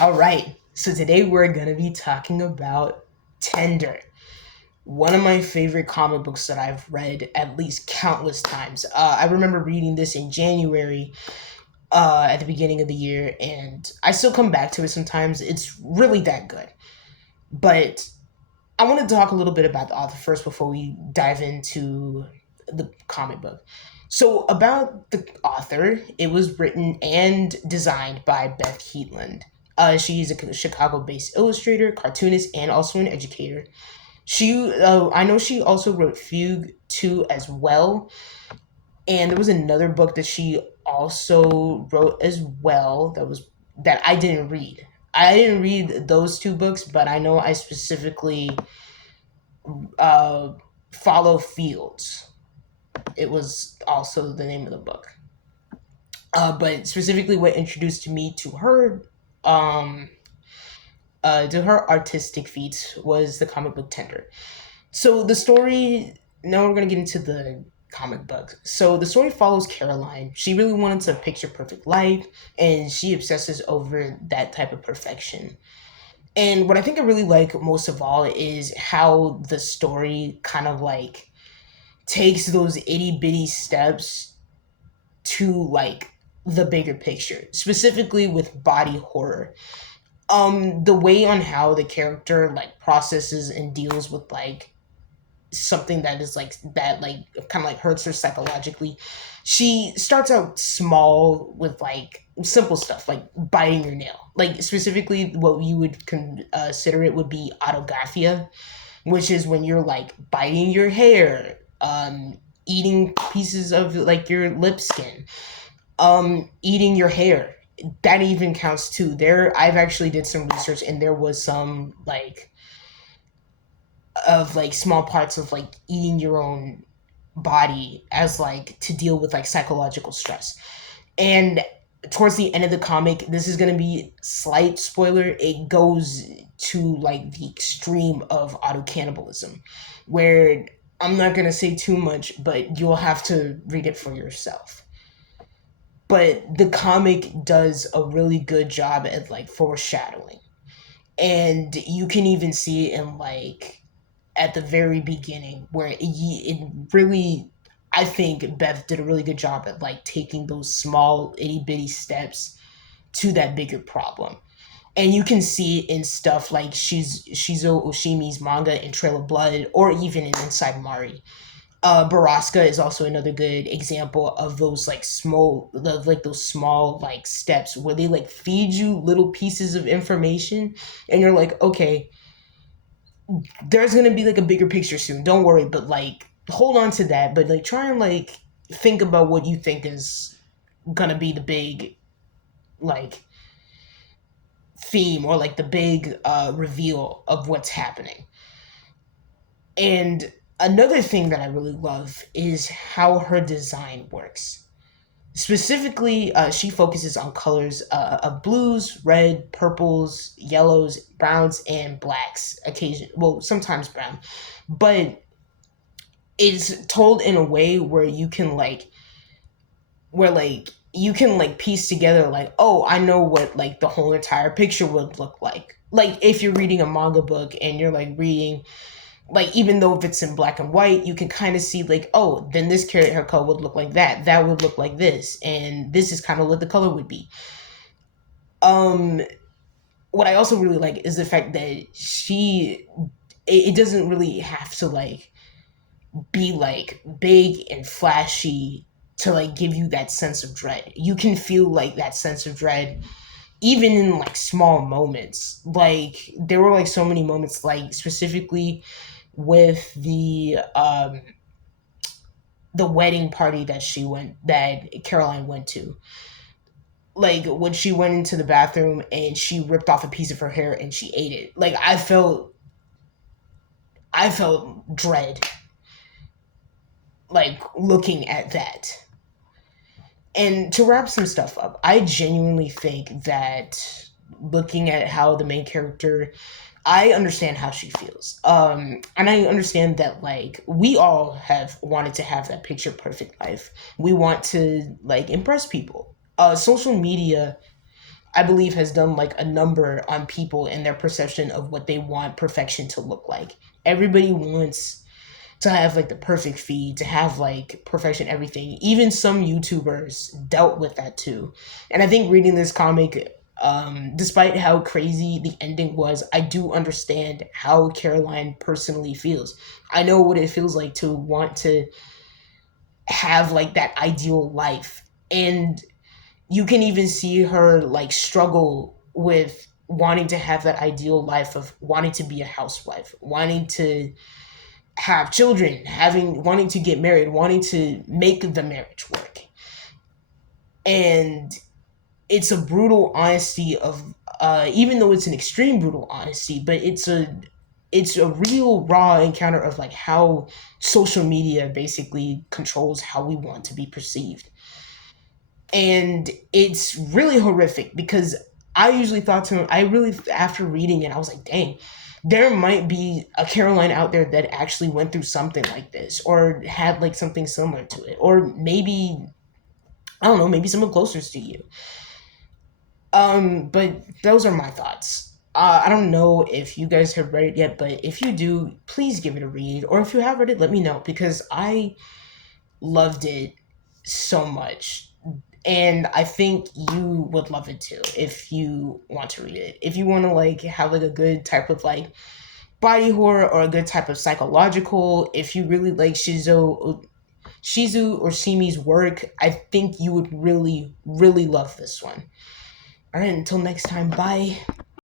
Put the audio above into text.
All right. So today we're going to be talking about Tender, one of my favorite comic books that I've read at least countless times. I remember reading this in January at the beginning of the year, and I still come back to it sometimes. It's really that good. But I want to talk a little bit about the author first before we dive into the comic book. So, about the author, it was written and designed by Beth Hetland. She's a Chicago based illustrator, cartoonist, and also an educator. I know she also wrote Fugue 2 as well. And there was another book that she also wrote as well that I didn't read. I didn't read those two books, but I know I specifically uh, Follow Fields. It was also the name of the book. But specifically, what introduced me um, to her artistic feats was the comic book Tender. So the story. Now we're gonna get into the comic book. So the story follows Caroline. She really wanted a picture perfect life, and she obsesses over that type of perfection. And what I think I really like most of all is how the story kind of like takes those itty bitty steps to like the bigger picture, specifically with body horror. The way on how the character like processes and deals with like something that is like that like kind of like hurts her psychologically. She starts out small with like simple stuff like biting your nail, like specifically what you would consider it would be autographia, which is when you're like biting your hair, eating pieces of like your lip skin, eating your hair. That even counts too. There, I've actually did some research, and there was some like of like small parts of like eating your own body as like to deal with like psychological stress. And towards the end of the comic, this is going to be slight spoiler, it goes to like the extreme of auto cannibalism, where I'm not going to say too much, but you'll have to read it for yourself. But the comic does a really good job at like foreshadowing, and you can even see it in like at the very beginning where it really, I think Beth did a really good job at like taking those small itty bitty steps to that bigger problem. And you can see it in stuff like Shizo Oshimi's manga in Trail of Blood, or even in Inside Mari. Baraska is also another good example of those like those small like steps where they like feed you little pieces of information, and you're like, okay, there's gonna be like a bigger picture soon. Don't worry, but like hold on to that. But like try and like think about what you think is gonna be the big like theme or like the big reveal of what's happening. And another thing that I really love is how her design works. Specifically, she focuses on colors of blues, red, purples, yellows, browns, and blacks. Sometimes brown, but it's told in a way where like you can like piece together like, oh, I know what like the whole entire picture would look like if you're reading a manga book and you're like reading, like even though if it's in black and white, you can kind of see like, oh, then this carrot haircut would look like that would look like this, and this is kind of what the color would be. um what I also really like is the fact that it doesn't really have to like be like big and flashy to like give you that sense of dread. You can feel like that sense of dread even in like small moments. Like there were like so many moments, like specifically with the wedding party that Caroline went to. Like when she went into the bathroom and she ripped off a piece of her hair and she ate it. Like I felt dread like looking at that. And to wrap some stuff up, I genuinely think that looking at how the main character, I understand how she feels. And I understand that like we all have wanted to have that picture perfect life. We want to like impress people. Social media, I believe has done like a number on people and their perception of what they want perfection to look like. Everybody wants to have like the perfect feed, to have like perfection everything. Even some YouTubers dealt with that too. And I think reading this comic, despite how crazy the ending was, I do understand how Caroline personally feels. I know what it feels like to want to have like that ideal life. And you can even see her like struggle with wanting to have that ideal life of wanting to be a housewife, wanting to have children, having wanting to get married, wanting to make the marriage work. And it's a brutal honesty of even though it's an extreme brutal honesty, but it's a real raw encounter of like how social media basically controls how we want to be perceived. And it's really horrific because I usually thought to I really after reading it I was like, dang, there might be a Caroline out there that actually went through something like this or had like something similar to it, or maybe I don't know, maybe someone closer to you. But those are my thoughts. I don't know if you guys have read it yet, but if you do, please give it a read. Or if you have read it, let me know because I loved it so much. And I think you would love it too if you want to read it. If you want to like have like a good type of like body horror or a good type of psychological, if you really like Shizu or Shimi's work, I think you would really, really love this one. All right, until next time, bye.